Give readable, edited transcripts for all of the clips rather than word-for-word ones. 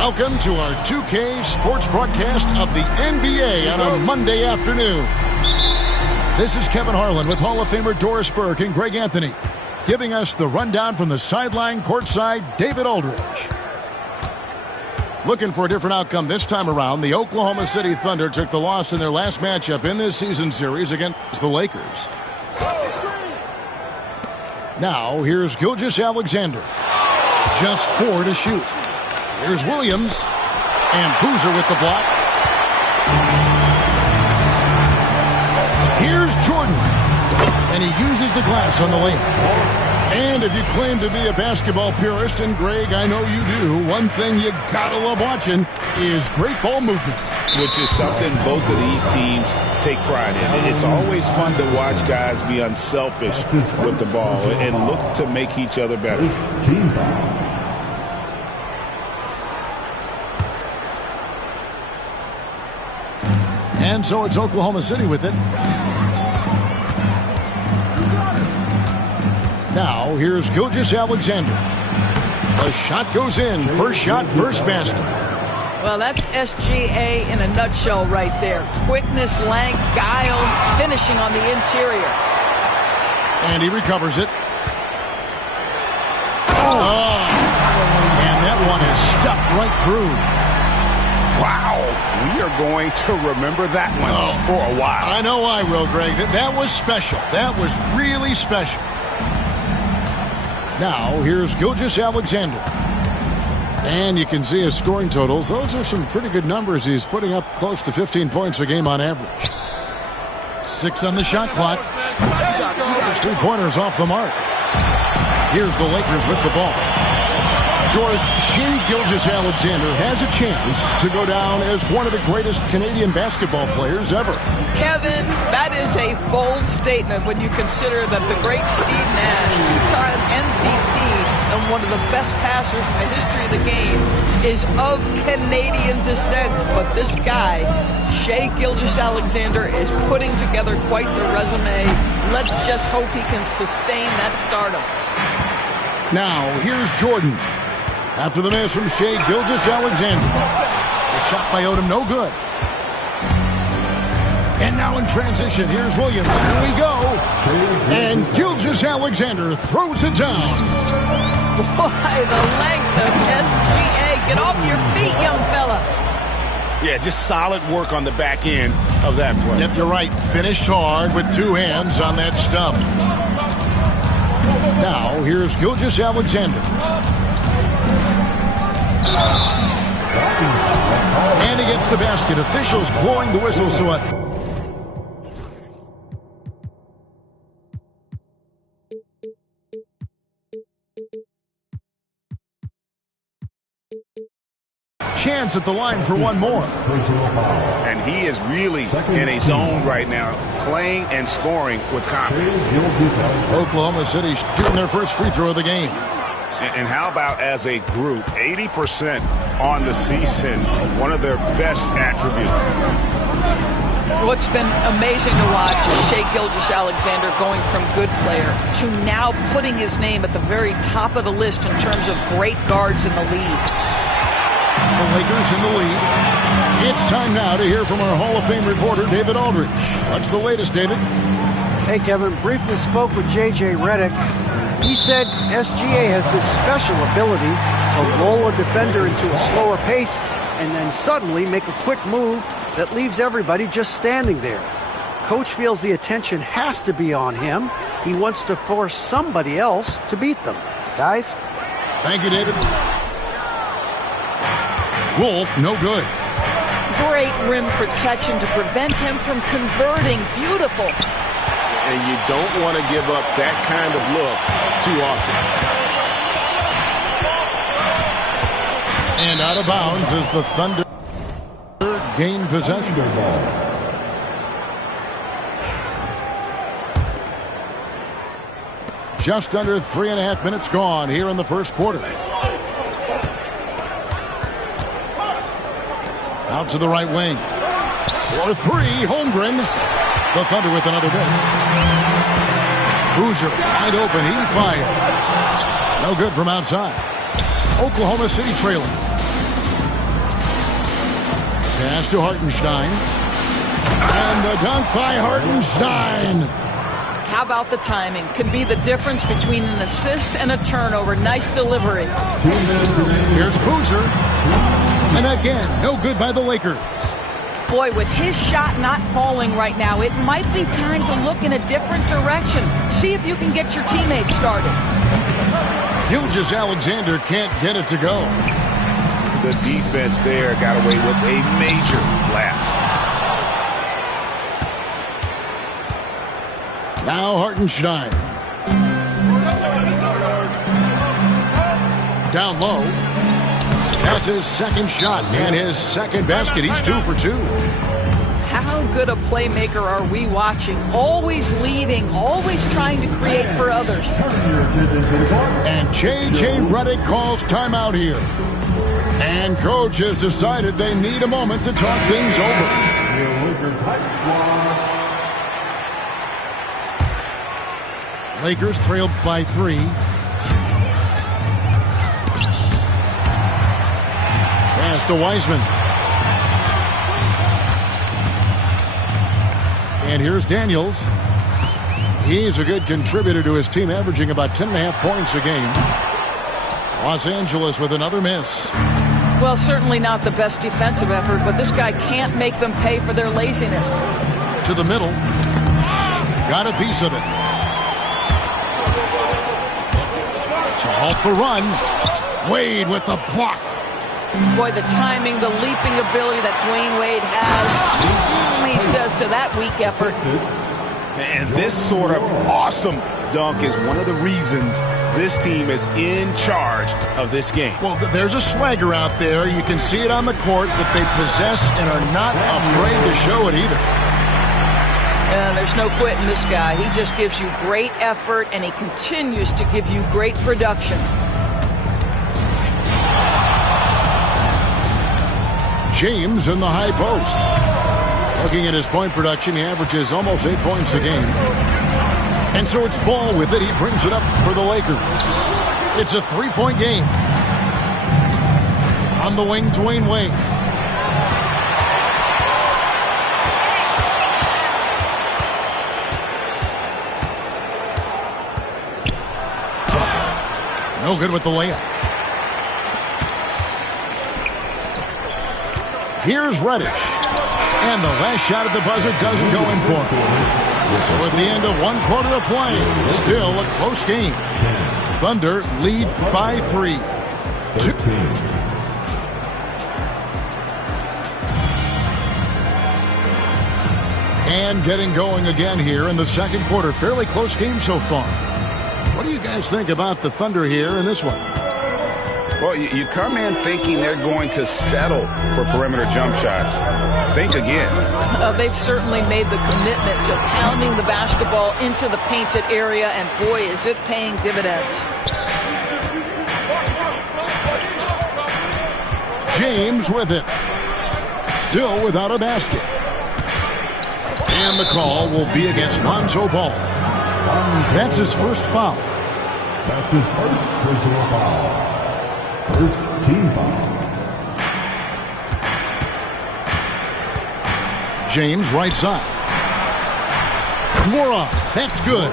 Welcome to our 2K sports broadcast of the NBA on a Monday afternoon. This is Kevin Harlan with Hall of Famer Doris Burke and Greg Anthony, giving us the rundown from the sideline courtside, David Aldridge. Looking for a different outcome this time around, the Oklahoma City Thunder took the loss in their last matchup in this season series against the Lakers. Now, here's Gilgeous-Alexander. Just 4 to shoot. Here's Williams. And Boozer with the block. Here's Jordan. And he uses the glass on the lane. And if you claim to be a basketball purist, and Greg, I know you do, one thing you gotta love watching is great ball movement. Which is something both of these teams take pride in. It's always fun to watch guys be unselfish with the ball and look to make each other better. And so it's Oklahoma City with it. Now, here's Gilgeous-Alexander. The shot goes in. First shot, first basket. Well, that's SGA in a nutshell right there. Quickness, length, guile, finishing on the interior. And he recovers it. Oh! And that one is stuffed right through. Wow, we are going to remember that one for a while. I know I will, Greg. That was special. That was really special. Now, here's Gilgeous-Alexander. And you can see his scoring totals. Those are some pretty good numbers. He's putting up close to 15 points a game on average. 6 on the shot clock. There's 3-pointers off the mark. Here's the Lakers with the ball. Doris, Shai Gilgeous-Alexander has a chance to go down as one of the greatest Canadian basketball players ever. Kevin, that is a bold statement when you consider that the great Steve Nash, 2-time MVP and one of the best passers in the history of the game, is of Canadian descent. But this guy, Shai Gilgeous-Alexander, is putting together quite the resume. Let's just hope he can sustain that stardom. Now, here's Jordan. After the miss from Shai Gilgeous-Alexander. The shot by Odom, no good. And now in transition, here's Williams. Here we go. And Gilgeous-Alexander throws it down. Boy, the length of SGA. Get off your feet, young fella. Yeah, just solid work on the back end of that play. Yep, you're right. Finished hard with 2 hands on that stuff. Now, here's Gilgeous-Alexander. And he gets the basket. Officials blowing the whistle, so chance at the line for one more. And he is really in a zone right now, playing and scoring with confidence. Oklahoma City shooting their first free throw of the game. And how about as a group, 80% on the season, one of their best attributes. What's been amazing to watch is Shai Gilgeous-Alexander going from good player to now putting his name at the very top of the list in terms of great guards in the league. The Lakers in the lead. It's time now to hear from our Hall of Fame reporter, David Aldridge. What's the latest, David? Hey, Kevin. Briefly spoke with J.J. Redick. He said SGA has this special ability to lull a defender into a slower pace and then suddenly make a quick move that leaves everybody just standing there. Coach feels the attention has to be on him. He wants to force somebody else to beat them. Guys? Thank you, David. Wolf, no good. Great rim protection to prevent him from converting. Beautiful. And you don't want to give up that kind of look too often. And out of bounds as the Thunder gain possession. Just under 3.5 minutes gone here in the first quarter. Out to the right wing. For 3, Holmgren. The Thunder with another miss. Boozer wide open. He fires. No good from outside. Oklahoma City trailing. Pass to Hartenstein. And the dunk by Hartenstein. How about the timing? Can be the difference between an assist and a turnover. Nice delivery. Here's Boozer. And again, no good by the Lakers. Boy, with his shot not falling right now, it might be time to look in a different direction. See if you can get your teammates started. Gilgeous-Alexander can't get it to go. The defense there got away with a major lapse. Now Hartenstein. Down low. That's his second shot and his second basket. He's 2 for 2. How good a playmaker are we watching? Always leading, always trying to create for others. And J.J. Redick calls timeout here. And coach has decided they need a moment to talk things over. Lakers trailed by 3. Pass to Wiseman. And here's Daniels. He's a good contributor to his team, averaging about 10.5 points a game. Los Angeles with another miss. Well, certainly not the best defensive effort, but this guy can't make them pay for their laziness. To the middle. Got a piece of it. To halt the run. Wade with the block. Boy, the timing, the leaping ability that Dwayne Wade has, he says to that weak effort. And this sort of awesome dunk is one of the reasons this team is in charge of this game. Well, there's a swagger out there. You can see it on the court that they possess and are not afraid to show it either. There's no quitting this guy. He just gives you great effort, and he continues to give you great production. James in the high post. Looking at his point production, he averages almost 8 points a game. And so it's Ball with it. He brings it up for the Lakers. It's a 3-point game. On the wing, Dwayne Wade. No good with the layup. Here's Reddish. And the last shot at the buzzer doesn't go in for him. So at the end of 1 quarter of play, still a close game. Thunder lead by 3. And getting going again here in the second quarter. Fairly close game so far. What do you guys think about the Thunder here in this one? Well, you come in thinking they're going to settle for perimeter jump shots. Think again. They've certainly made the commitment to pounding the basketball into the painted area, and boy, is it paying dividends. James with it. Still without a basket. And the call will be against Lonzo Ball. That's his first foul. That's his first personal foul. First team foul. James right side. Nwora, that's good.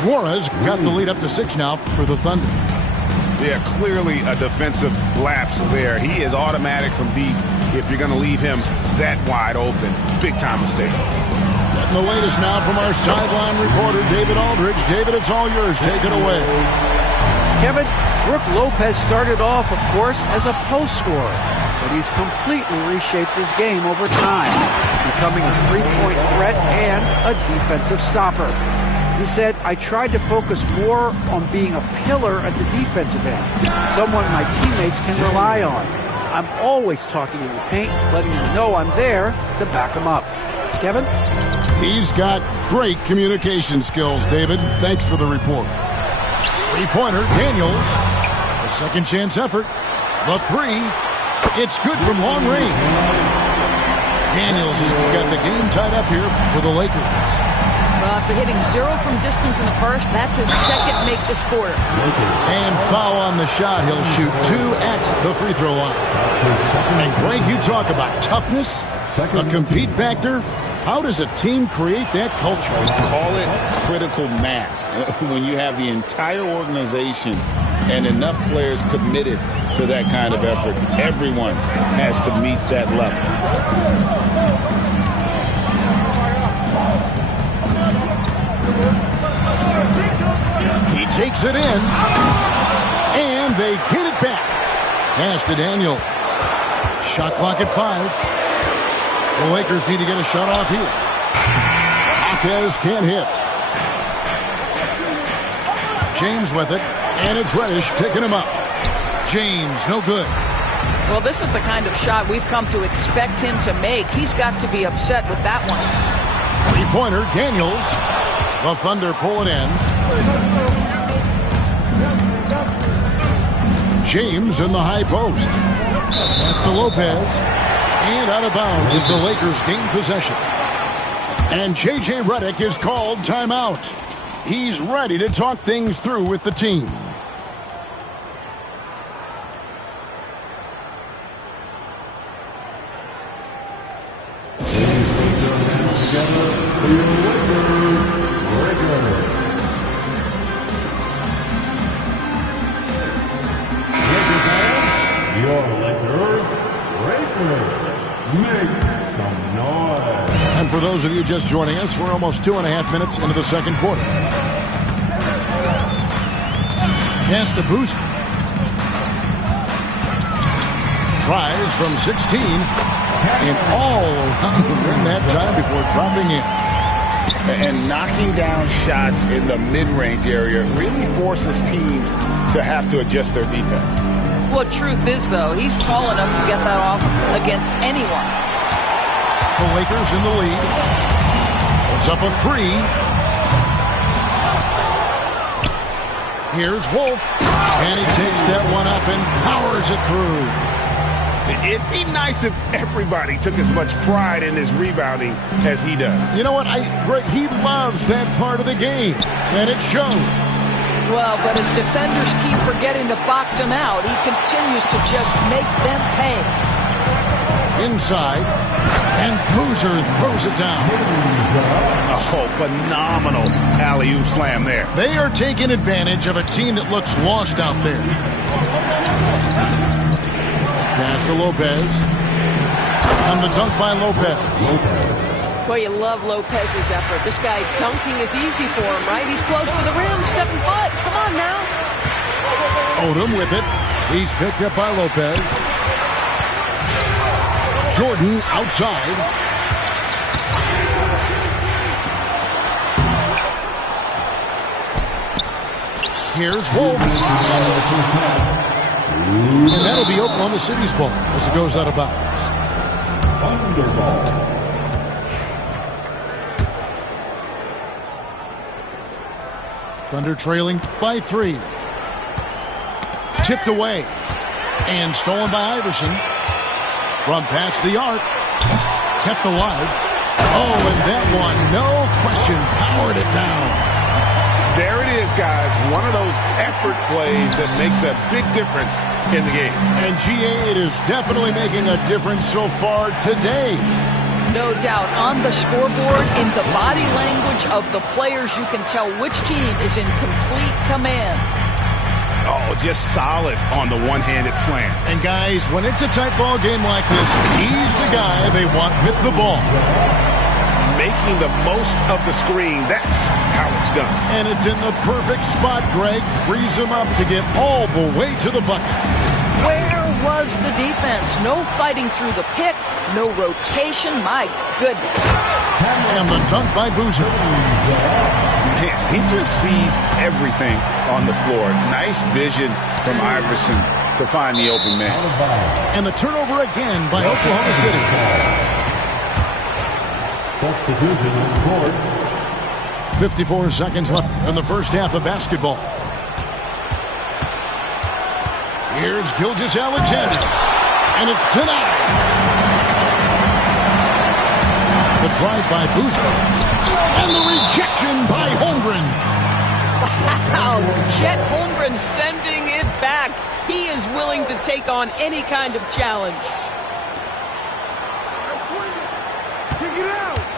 Nwora's got the lead up to 6 now for the Thunder. Yeah, clearly a defensive lapse there. He is automatic from deep if you're going to leave him that wide open. Big time mistake. Getting the latest now from our sideline reporter, David Aldridge. David, it's all yours. Take it away. Kevin, Brook Lopez started off, of course, as a post scorer, but he's completely reshaped his game over time, becoming a three-point threat and a defensive stopper. He said, I tried to focus more on being a pillar at the defensive end, someone my teammates can rely on. I'm always talking in the paint, letting them know I'm there to back them up. Kevin? He's got great communication skills, David. Thanks for the report. Three-pointer, Daniels. A second chance effort. The three. It's good from long range. Daniels has got the game tied up here for the Lakers. After hitting 0 from distance in the first, that's his second make this quarter. And foul on the shot. He'll shoot 2 at the free throw line. And Greg, you talk about toughness, a compete factor. How does a team create that culture? Call it critical mass. When you have the entire organization and enough players committed to that kind of effort, everyone has to meet that level. He takes it in, and they get it back. Pass to Daniels. Shot clock at 5. The Lakers need to get a shot off here. Marquez can't hit. James with it, and it's Reddish picking him up. James, no good. Well, this is the kind of shot we've come to expect him to make. He's got to be upset with that one. Three-pointer, Daniels. The Thunder pull it in. James in the high post. Pass to Lopez. And out of bounds as the Lakers gain possession. And J.J. Redick is called timeout. He's ready to talk things through with the team. And for those of you just joining us, we're almost 2.5 minutes into the second quarter. Pass to Boozer. Tries from 16. And all around the rim that time before dropping in. And knocking down shots in the mid-range area really forces teams to have to adjust their defense. Well, truth is, though, he's tall enough to get that off against anyone. The Lakers in the lead. Puts up a 3. Here's Wolf. And he takes that one up and powers it through. It'd be nice if everybody took as much pride in his rebounding as he does. You know what? Greg, he loves that part of the game, and it shows. Well, but as defenders keep forgetting to box him out, he continues to just make them pay. Inside, and Boozer throws it down. Oh, phenomenal alley-oop slam there. They are taking advantage of a team that looks lost out there. Pass to Lopez. And the dunk by Lopez. Well, you love Lopez's effort. This guy dunking is easy for him, right? He's close to the rim, 7 foot. Come on now. Odom with it. He's picked up by Lopez. Jordan outside. Here's Wolf. And that'll be Oklahoma City's ball as it goes out of bounds. Thunderball. Thunder trailing by 3. Tipped away. And stolen by Iverson. From past the arc. Kept alive. Oh, and that one, no question, powered it down. There it is, guys. One of those effort plays that makes a big difference in the game. And GA, it is definitely making a difference so far today. No doubt. On the scoreboard, in the body language of the players, you can tell which team is in complete command. Oh, just solid on the one-handed slam. And guys, when it's a tight ball game like this, he's the guy they want with the ball. Making the most of the screen, that's how it's done. And it's in the perfect spot, Greg. Frees him up to get all the way to the bucket. Where was the defense? No fighting through the pick, no rotation. My goodness. And the dunk by Boozer. Man, he just sees everything on the floor. Nice vision from Iverson to find the open man. And the turnover again by Oklahoma City. Substitution on the court. 54 seconds left in the first half of basketball. Here's Gilgeous-Alexander. And it's denied. The drive by Boozer. And the rejection by Holmgren. Wow, Chet Holmgren sending it back. He is willing to take on any kind of challenge.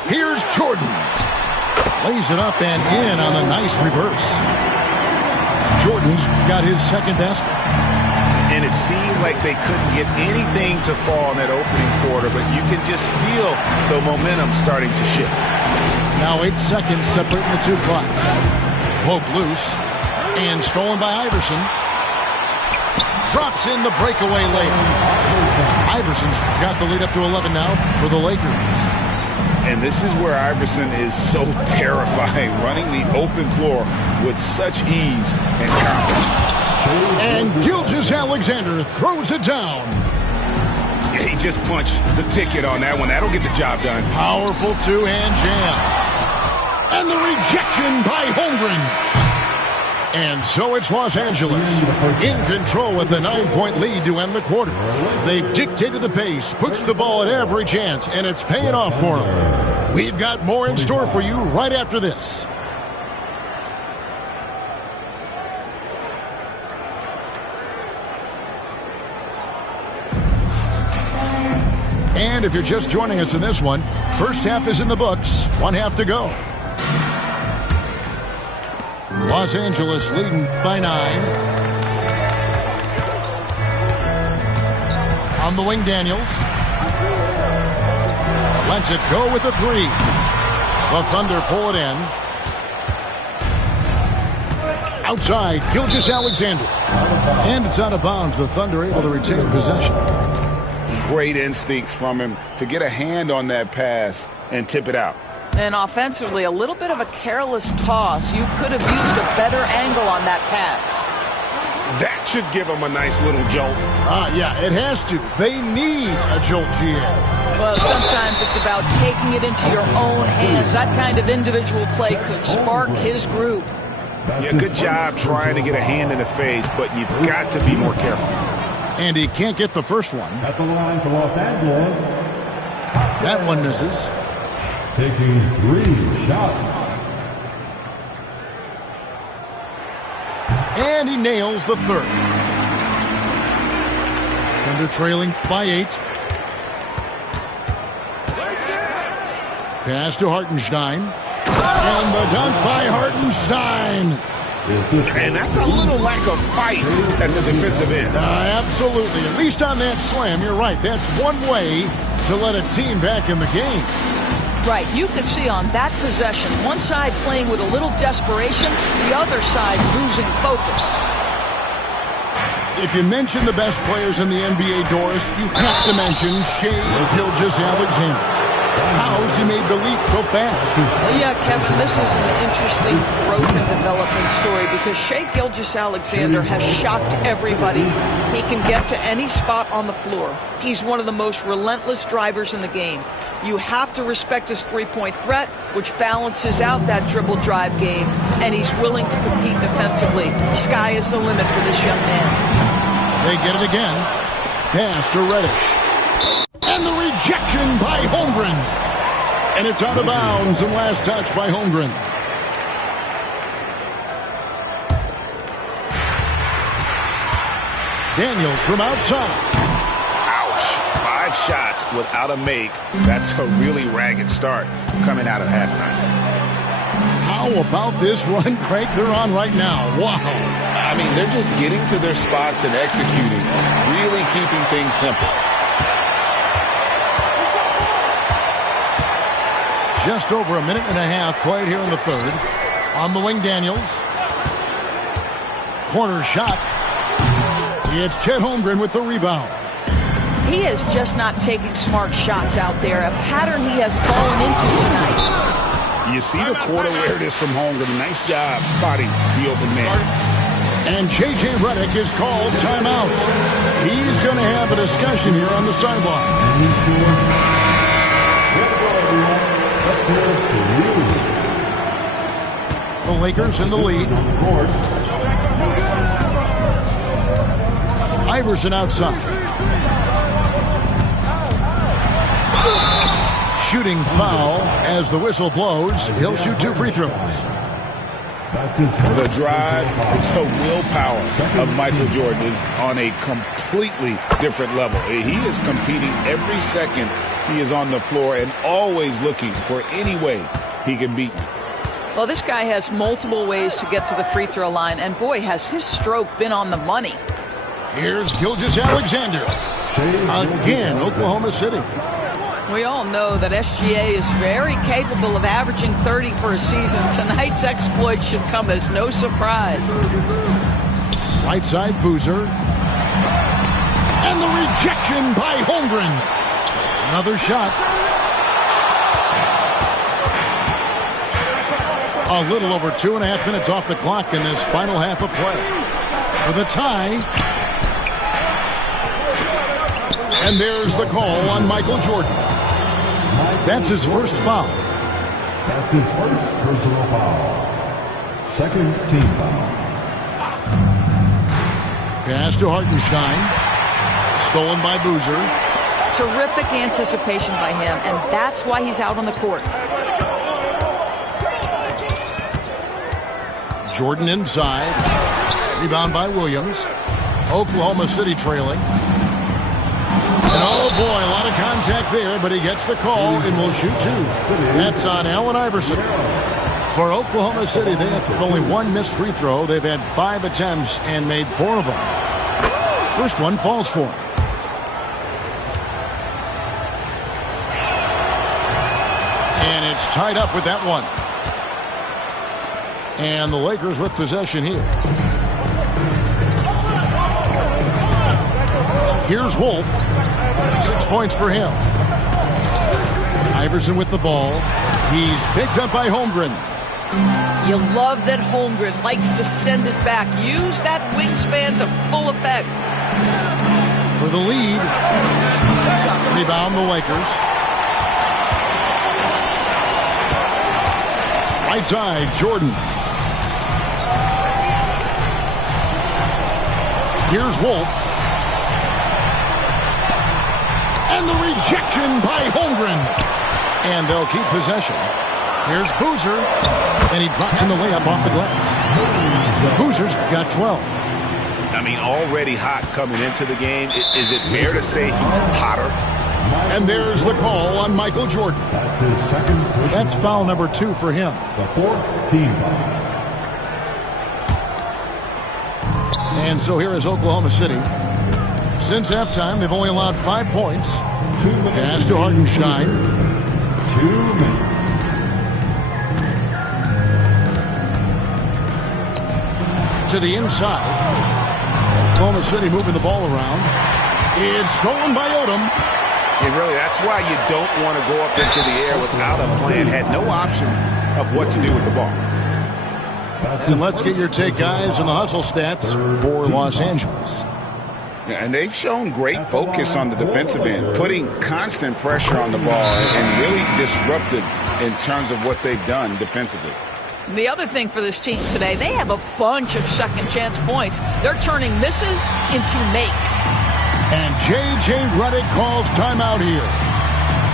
Here's Jordan. Lays it up and in on the nice reverse. Jordan's got his second basket. And it seemed like they couldn't get anything to fall in that opening quarter, but you can just feel the momentum starting to shift. Now 8 seconds separating the two clocks. Poke loose and stolen by Iverson. Drops in the breakaway layup. Iverson's got the lead up to 11 now for the Lakers. And this is where Iverson is so terrifying, running the open floor with such ease and confidence. And Gilgeous-Alexander throws it down. Yeah, he just punched the ticket on that one. That'll get the job done. Powerful two-hand jam. And the rejection by Holmgren. And so it's Los Angeles in control with a 9-point lead to end the quarter. They've dictated the pace, pushed the ball at every chance, and it's paying off for them. We've got more in store for you right after this. And if you're just joining us in this one, first half is in the books, one half to go. Los Angeles leading by 9. On the wing, Daniels. Lets it go with the 3. The Thunder pull it in. Outside, Gilgeous-Alexander. And it's out of bounds. The Thunder able to retain possession. Great instincts from him to get a hand on that pass and tip it out. And offensively, a little bit of a careless toss. You could have used a better angle on that pass. That should give him a nice little jolt. Yeah, it has to. They need a jolt, GA. Well, sometimes it's about taking it into your own hands. That kind of individual play could spark his group. Yeah, good job trying to get a hand in the face, but you've got to be more careful. And he can't get the first one. At the line for Los Angeles. That one misses. Taking 3 shots. And he nails the third. Thunder trailing by 8. Pass to Hartenstein. And the dunk by Hartenstein. And that's a little lack of fight at the defensive end. Absolutely. At least on that slam, you're right. That's one way to let a team back in the game. Right, you could see on that possession, one side playing with a little desperation, the other side losing focus. If you mention the best players in the NBA, Doris, you have to mention Shai Gilgeous-Alexander. How's he made the leap so fast? Yeah, Kevin, this is an interesting growth and development story because Shai Gilgeous-Alexander has shocked everybody. He can get to any spot on the floor. He's one of the most relentless drivers in the game. You have to respect his three-point threat, which balances out that dribble drive game, and he's willing to compete defensively. Sky is the limit for this young man. They get it again. Pass to Reddish. And the rejection by Holmgren. And it's out of bounds and last touch by Holmgren. Daniels from outside. Ouch. 5 shots without a make. That's a really ragged start coming out of halftime. How about this run, Craig, they're on right now? Wow. I mean, they're just getting to their spots and executing, really keeping things simple. Just over a minute and a half played here in the third. On the wing, Daniels. Corner shot. It's Chet Holmgren with the rebound. He is just not taking smart shots out there, a pattern he has fallen into tonight. You see the court awareness from Holmgren. Nice job spotting the open man. And J.J. Redick is called timeout. He's going to have a discussion here on the sideline. The Lakers in the lead. Iverson outside. shooting foul as the whistle blows. He'll shoot 2 free throws. The drive, the willpower of Michael Jordan is on a completely different level. He is competing every second he is on the floor and always looking for any way he can beat you. Well, this guy has multiple ways to get to the free throw line, and boy, has his stroke been on the money. Here's Gilgeous-Alexander. Again, Oklahoma City. We all know that SGA is very capable of averaging 30 for a season. Tonight's exploit should come as no surprise. Right side, Boozer. And the rejection by Holmgren. Another shot. A little over 2.5 minutes off the clock in this final half of play. For the tie. And there's the call on Michael Jordan. That's his first foul. That's his first personal foul. Second team foul. Pass to Hartenstein. Stolen by Boozer. Terrific anticipation by him, and that's why he's out on the court. Jordan inside. Rebound by Williams. Oklahoma City trailing. And oh boy, a lot of contact there, but he gets the call and will shoot 2. That's on Allen Iverson. For Oklahoma City, they have only 1 missed free throw. They've had 5 attempts and made 4 of them. First one falls for him. And it's tied up with that one. And the Lakers with possession here. Here's Wolf. 6 points for him. Iverson with the ball. He's picked up by Holmgren. You love that Holmgren likes to send it back. Use that wingspan to full effect. For the lead. Rebound the Lakers. Right side, Jordan. Here's Wolf. And the rejection by Holmgren. And they'll keep possession. Here's Boozer. And he drops in the layup off the glass. Boozer's got 12. I mean, already hot coming into the game. Is it fair to say he's hotter? And there's the call on Michael Jordan. That's his second. That's foul number 2 for him. The fourth team foul. And so here is Oklahoma City. Since halftime, they've only allowed 5 points. 2 minutes. Pass to Hartenstein. 2 minutes. To the inside. Oklahoma City moving the ball around. It's stolen by Odom. And really, that's why you don't want to go up into the air without a plan. Had no option of what to do with the ball. And let's get your take, guys, on the hustle stats for Los Angeles. And they've shown great focus on the defensive end, putting constant pressure on the ball and really disruptive in terms of what they've done defensively. The other thing for this team today, they have a bunch of second chance points. They're turning misses into makes. And J.J. Redick calls timeout here.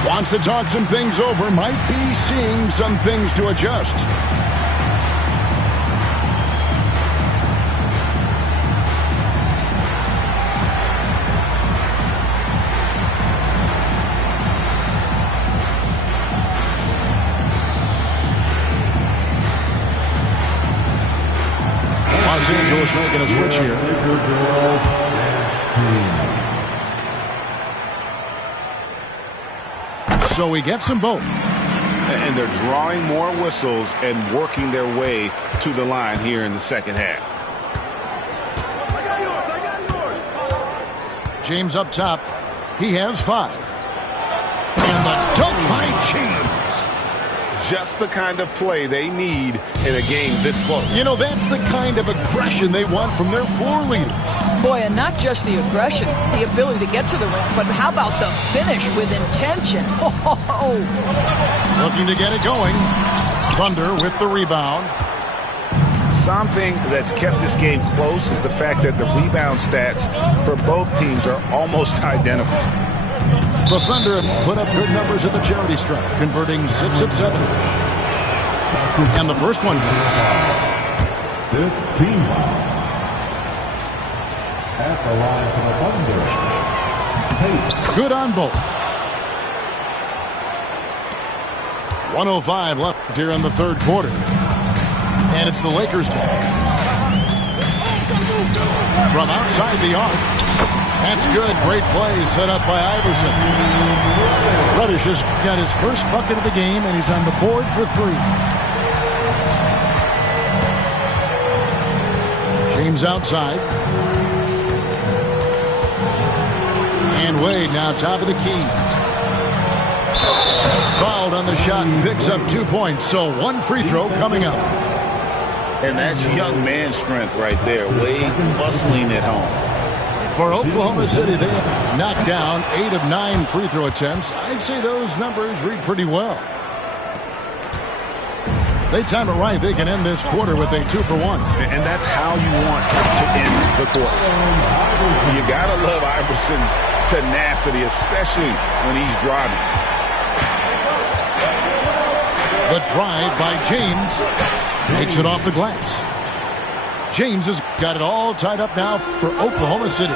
Wants to talk some things over, might be seeing some things to adjust. Los Angeles making a switch here. So we get them both. And they're drawing more whistles and working their way to the line here in the second half. James up top. He has 5. And the dunk by James. Just the kind of play they need in a game this close. You know, that's the kind of aggression they want from their floor leader. Boy, and not just the aggression, the ability to get to the rim, but how about the finish with intention? Oh. Looking to get it going. Thunder with the rebound. Something that's kept this game close is the fact that the rebound stats for both teams are almost identical. The Thunder put up good numbers at the charity stripe, converting 6 of 7. And the first one counts. 15 foul. At the line for the Thunder. Tate. Good on both. 1:05 left here in the third quarter. And it's the Lakers ball. From outside the arc. That's good. Great play set up by Iverson. Reddish has got his first bucket of the game, and he's on the board for 3. James outside. And Wade now top of the key. Fouled on the shot and picks up 2 points. So 1 free throw coming up. And that's young man strength right there. Wade bustling at home. For Oklahoma City, they have knocked down 8 of 9 free throw attempts. I'd say those numbers read pretty well. If they time it right, they can end this quarter with a 2-for-1. And that's how you want to end the quarter. You got to love Iverson's tenacity, especially when he's driving. The drive by James takes it off the glass. James has got it all tied up now for Oklahoma City.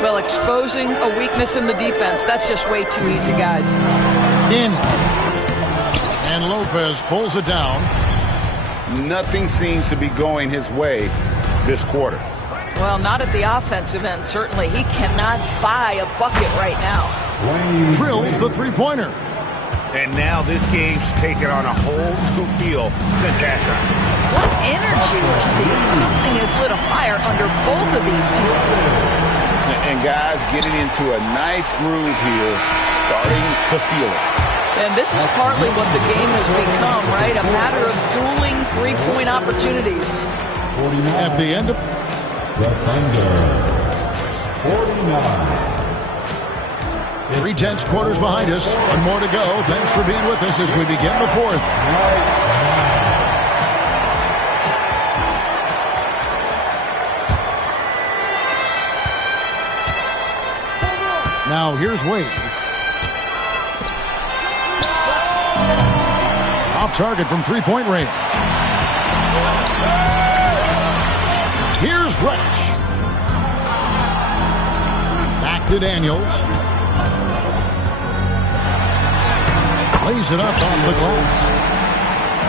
Well, exposing a weakness in the defense, that's just way too easy, guys. In. And Lopez pulls it down. Nothing seems to be going his way this quarter. Well, not at the offensive end, certainly. He cannot buy a bucket right now. Drills the three-pointer. And now this game's taken on a whole new feel since halftime. What energy we're seeing. Something has lit a fire under both of these teams. And guys getting into a nice groove here, starting to feel it. And this is partly what the game has become, right? A matter of dueling three-point opportunities. At the end of The Thunder. 49. 3/10 quarters behind us. 1 more to go. Thanks for being with us as we begin the fourth. Now here's Wade. Off target from three-point range. Here's Reddish. Back to Daniels. Lays it up off the glass.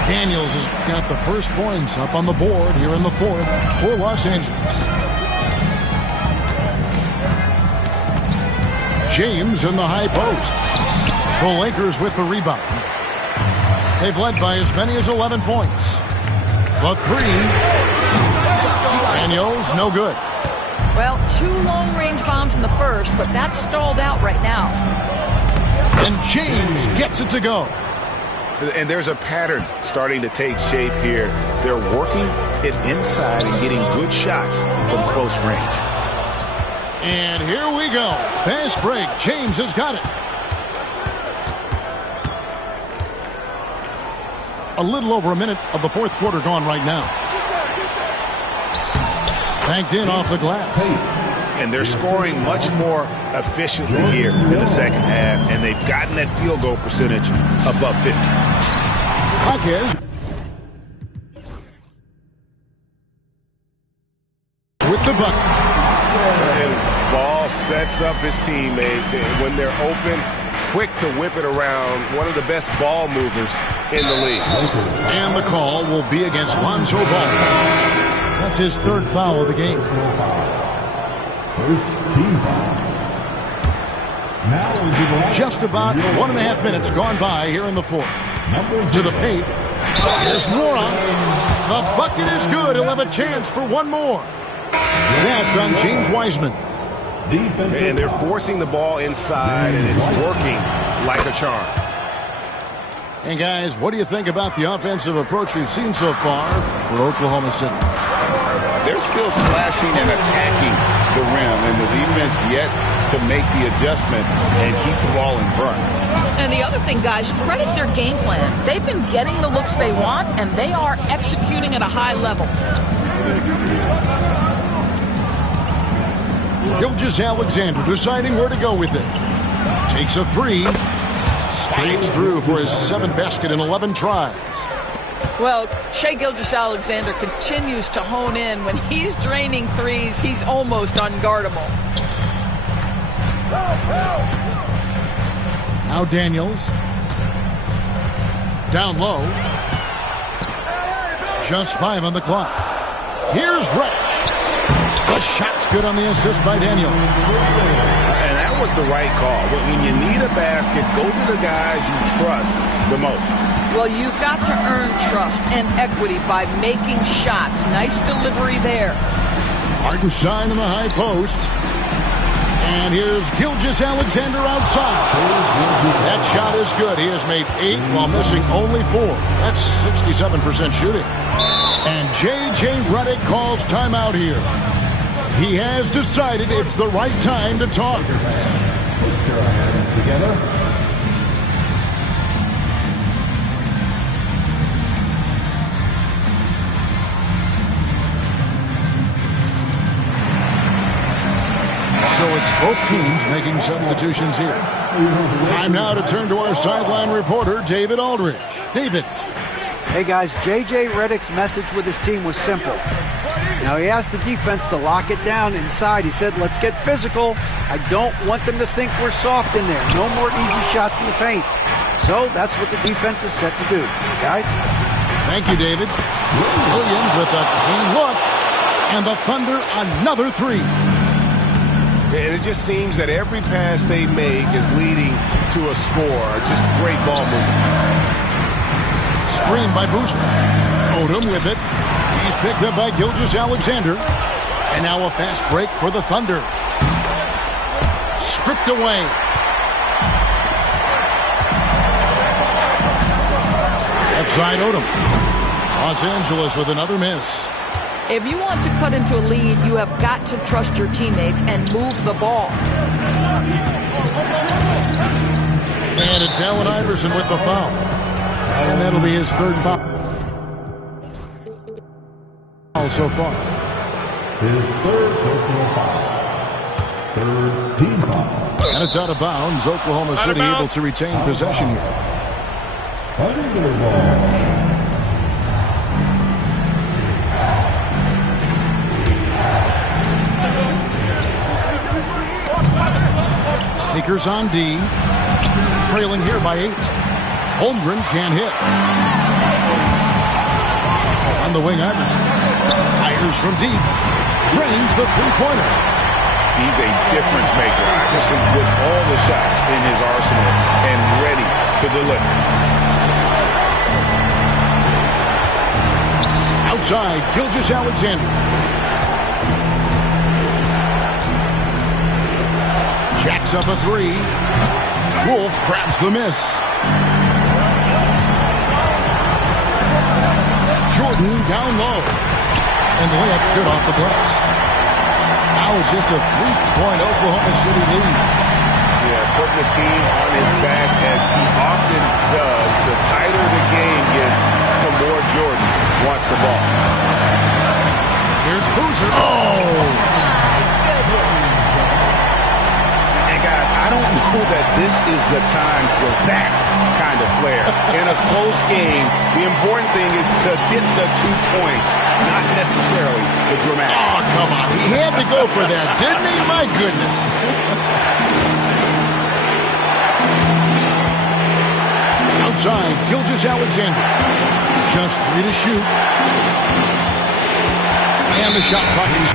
Daniels has got the first points up on the board here in the fourth for Los Angeles. James in the high post. The Lakers with the rebound. They've led by as many as 11 points. The three. Daniels, no good. Well, 2 long-range bombs in the first, but that's stalled out right now. And James gets it to go. And there's a pattern starting to take shape here. They're working it inside and getting good shots from close range. And here we go. Fast break. James has got it. A little over a minute of the fourth quarter gone right now. Banked in off the glass. And they're scoring much more efficiently here in the second half, and they've gotten that field goal percentage above 50. Jaquez with the bucket. And Ball sets up his teammates, and when they're open, quick to whip it around. One of the best ball movers in the league. And the call will be against Lonzo Ball. That's his 3rd foul of the game. First team foul. Now into the line. Just about 1.5 minutes gone by here in the fourth. To the paint. Here's Moron. The bucket is good. He'll have a chance for one more. That's on James Wiseman. And they're forcing the ball inside, and it's working like a charm. And guys, what do you think about the offensive approach we've seen so far for Oklahoma City? They're still slashing and attacking the rim, and the defense yet to make the adjustment and keep the ball in front. And the other thing, guys, credit their game plan. They've been getting the looks they want, and they are executing at a high level. Gilgeous-Alexander deciding where to go with it. Takes a three. Slides through for his 7th basket in 11 tries. Well, Shai Gilgeous-Alexander continues to hone in. When he's draining threes, he's almost unguardable. Now Daniels. Down low. Just 5 on the clock. Here's Reddish. The shot's good on the assist by Daniels. And that was the right call. When you need a basket, go to the guys you trust the most. Well, you've got to earn trust and equity by making shots. Nice delivery there. Hartenstein in the high post. And here's Gilgeous-Alexander outside. That shot is good. He has made 8 while missing only 4. That's 67% shooting. And J.J. Redick calls timeout here. He has decided it's the right time to talk. Put your hands together. So it's both teams making substitutions here. Time now to turn to our sideline reporter, David Aldridge. David. Hey guys, J.J. Redick's message with his team was simple. Now he asked the defense to lock it down inside. He said, let's get physical. I don't want them to think we're soft in there. No more easy shots in the paint. So that's what the defense is set to do. Guys? Thank you, David. Williams with a clean look. And the Thunder another 3. And it just seems that every pass they make is leading to a score. Just great ball movement. Screen by Boozer. Odom with it. He's picked up by Gilgeous-Alexander. And now a fast break for the Thunder. Stripped away. Left side Odom. Los Angeles with another miss. If you want to cut into a lead, you have got to trust your teammates and move the ball. And it's Allen Iverson with the foul. And that'll be his 3rd foul so far. His 3rd personal foul. 3rd team foul. And it's out of bounds. Oklahoma City able to retain possession here. Under the ball. Lakers on D. Trailing here by 8. Holmgren can't hit. On the wing, Iverson. Fires from deep. Drains the three-pointer. He's a difference maker. Iverson with all the shots in his arsenal and ready to deliver. Outside, Gilgeous-Alexander. Jacks up a 3. Wolf grabs the miss. Jordan down low. And the layup's good off the glass. Now it's just a 3-point Oklahoma City lead. Yeah, putting the team on his back as he often does. The tighter the game gets, the more Jordan wants the ball. Here's Boozer. Oh! My goodness. Guys, I don't know that this is the time for that kind of flair. In a close game, the important thing is to get the 2 points, not necessarily the dramatics. Oh, come on. He had to go for that, didn't he? My goodness. Outside, Gilgeous-Alexander. Just 3 to shoot. And the shot clock is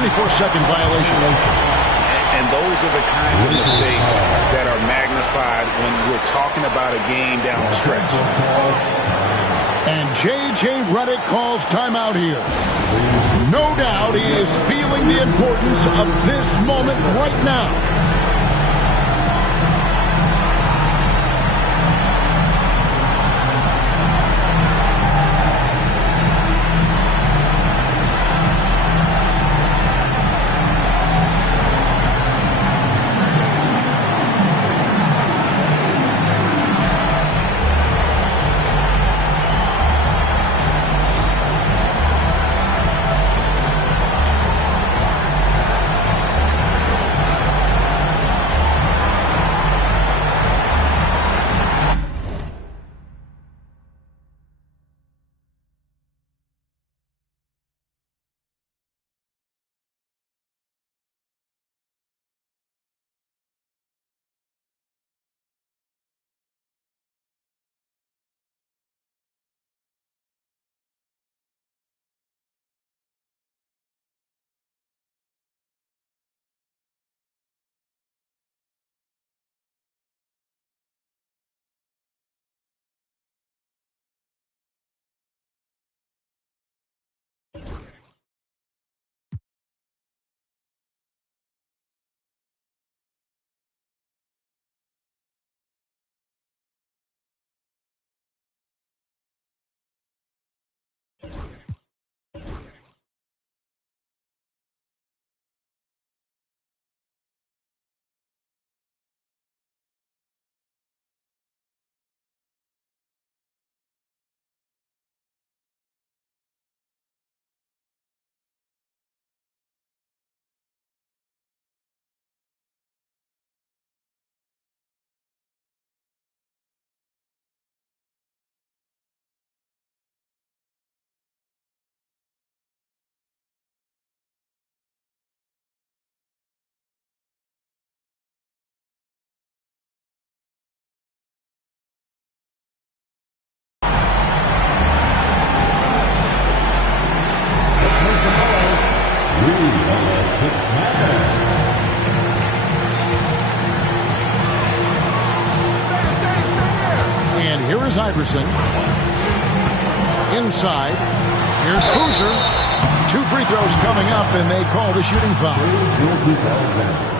24-second violation. And those are the kinds of mistakes that are magnified when we're talking about a game down the stretch. And J.J. Redick calls timeout here. No doubt he is feeling the importance of this moment right now. And here is Iverson. Inside. Here's Boozer. 2 free throws coming up, and they call the shooting foul.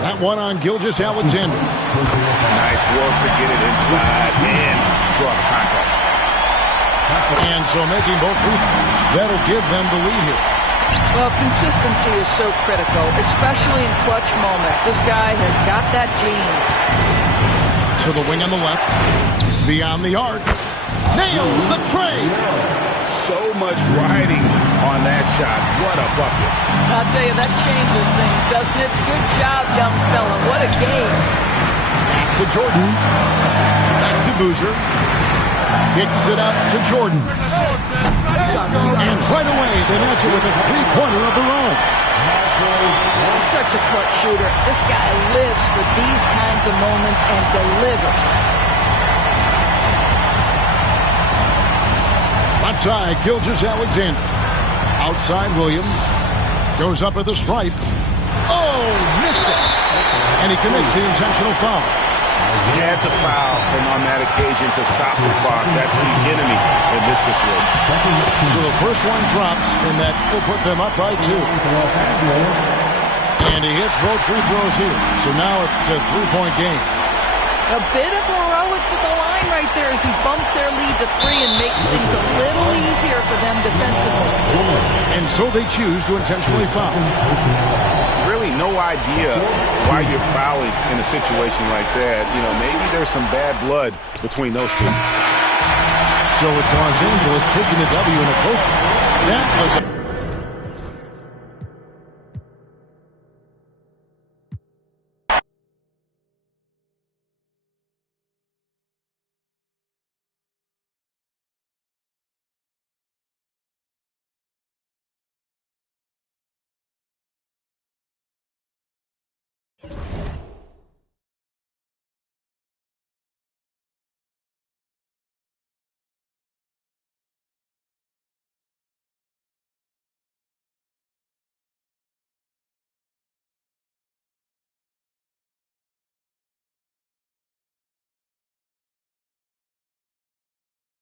That one on Gilgeous-Alexander. Nice work to get it inside and draw the contact. And so making both free throws, that'll give them the lead here. Well, consistency is so critical, especially in clutch moments. This guy has got that gene. To the wing on the left. Beyond the arc. Nails the tray. So much riding on that shot. What a bucket. I'll tell you, that changes things, doesn't it? Good job, young fella. What a game. Pass to Jordan. Back to Boozer. Kicks it up to Jordan. And right away, they match it with a three-pointer of their own. He's such a clutch shooter. This guy lives for these kinds of moments and delivers. Left side, Gilgeous-Alexander. Outside, Williams. Goes up at the stripe. Oh, missed it. And he commits the intentional foul. He had to foul him on that occasion to stop the clock. That's the enemy in this situation. So the first one drops, and that will put them up by 2. And he hits both free throws here. So now it's a 3-point game. A bit of heroics at the line right there as he bumps their lead to 3 and makes things a little easier for them defensively. And so they choose to intentionally foul. Really no idea why you're fouling in a situation like that. You know, maybe there's some bad blood between those two. So it's Los Angeles taking the W in a close one. That was a